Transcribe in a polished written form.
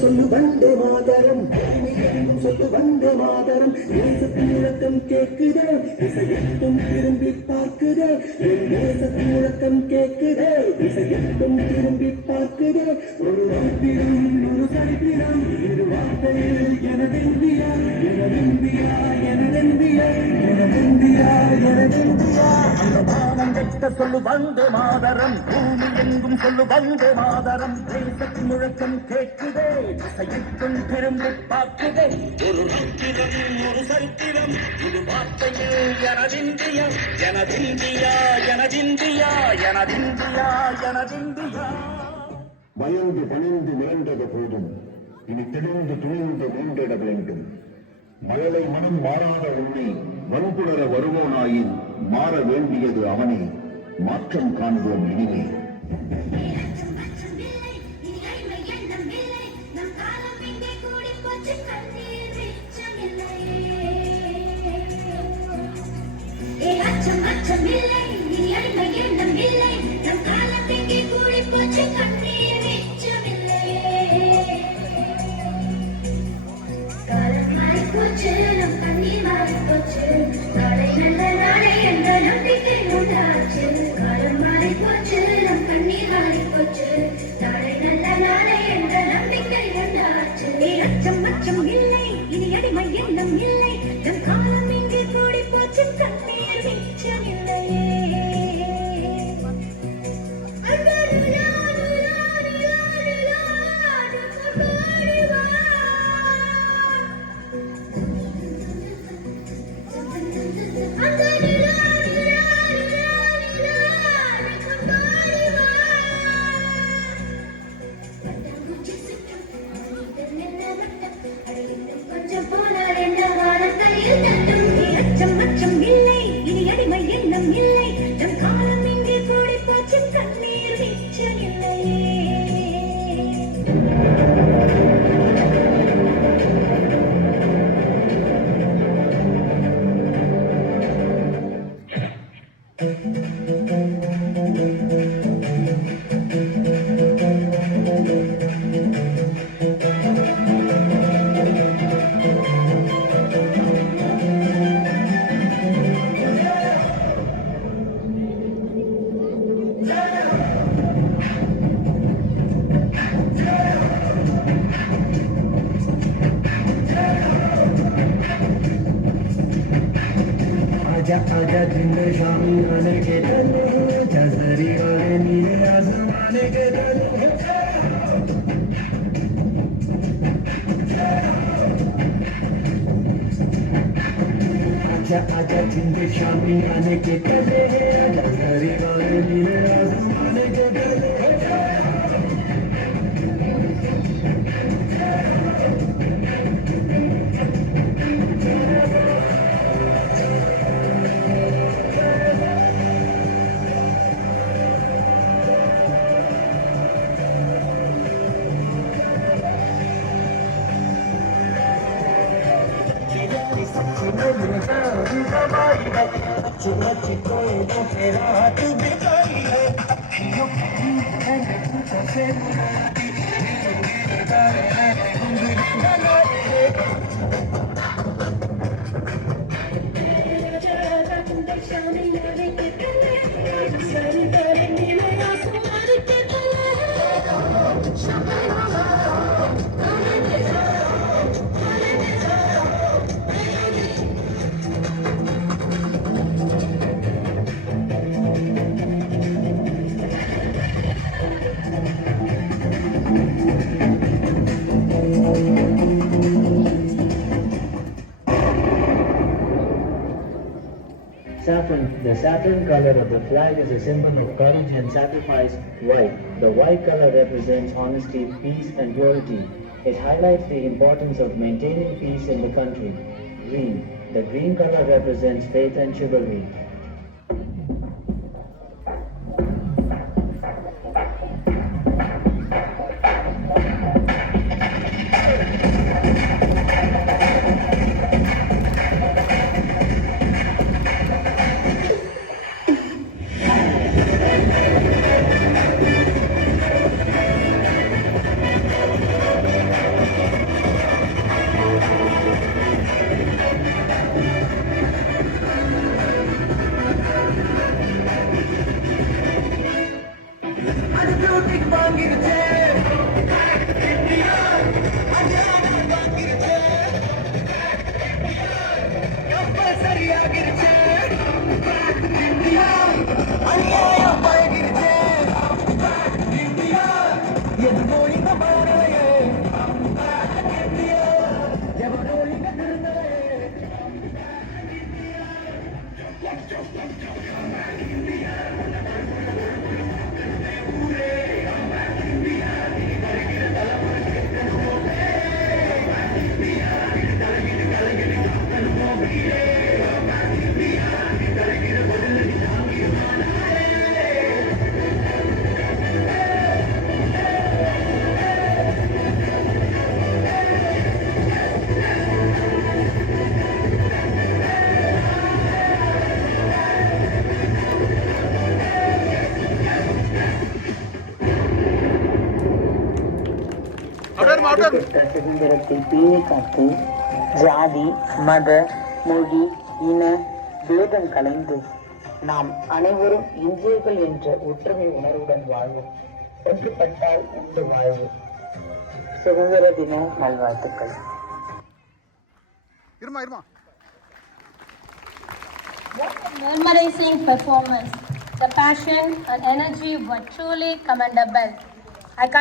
சொல்லு வந்தே மாதரம் சொல்லு வந்தே மாதரம் தேசத்தின் முழக்கம் கேட்குதே இசையட்டும் திரும்பி பார்க்குதே தேசத்தின் முழக்கம் கேட்குதே இசையட்டும் திரும்பி பார்க்குதே ஒரு வார்த்தையும் ஒரு சரித்திரம் இரு வார்த்தையில் எனதிந்தியா எனதிந்தியா எனதிந்தியா எனதிந்தியா எனதிந்தியா அந்த வானம் கெட்ட சொல்லு வந்தே மாதரம் பூமி எங்கும் சொல்லு வந்தே மாதரம் தேசத்தின் முழக்கம் கேட்குதே இசையட்டும் திரும்பி பார்க்குதே ஒரு ராத்திரம் ஒரு சரித்திரம் இது வார்த்தையில் எனதிந்தியா எனதிந்தியா எனதிந்தியா எனதிந்தியா எனதிந்தியா பயந்து பணிந்து மிரண்டது போதும் இனி தெளிந்து துணிந்து மீண்டிட வேண்டும் மழலை மனம் மாறாத உண்மை வன்புணர வருவோனாயின் மாற வேண்டியது அவனே மாற்றம் காண்போம் இனிமே आजा आजा जिंद शामी आने के डले जसरी वाले नीले आसमाने के डले आजा आजा जिंद शामी आने के डले जसरी वाले नीले आसमाने के डले रात बिताई है Saffron, the saffron color of the flag is a symbol of courage and sacrifice. White, the white color represents honesty, peace and purity. It highlights the importance of maintaining peace in the country. Green, the green color represents faith and chivalry. பெற்ற சுதந்திரத்தை பேணி காத்து ஜாதி மத மொழி இன பேதம் கலைந்து நாம் அனைவரும் இந்தியர்கள் என்ற ஒற்றுமை உணர்வுடன் வாழ்வோம். ஒன்றுபட்டால் இந்த வாழ்வு. சுதந்திர தின நல்வாழ்த்துக்கள். What a mesmerizing performance. The passion and energy were truly commendable. I can't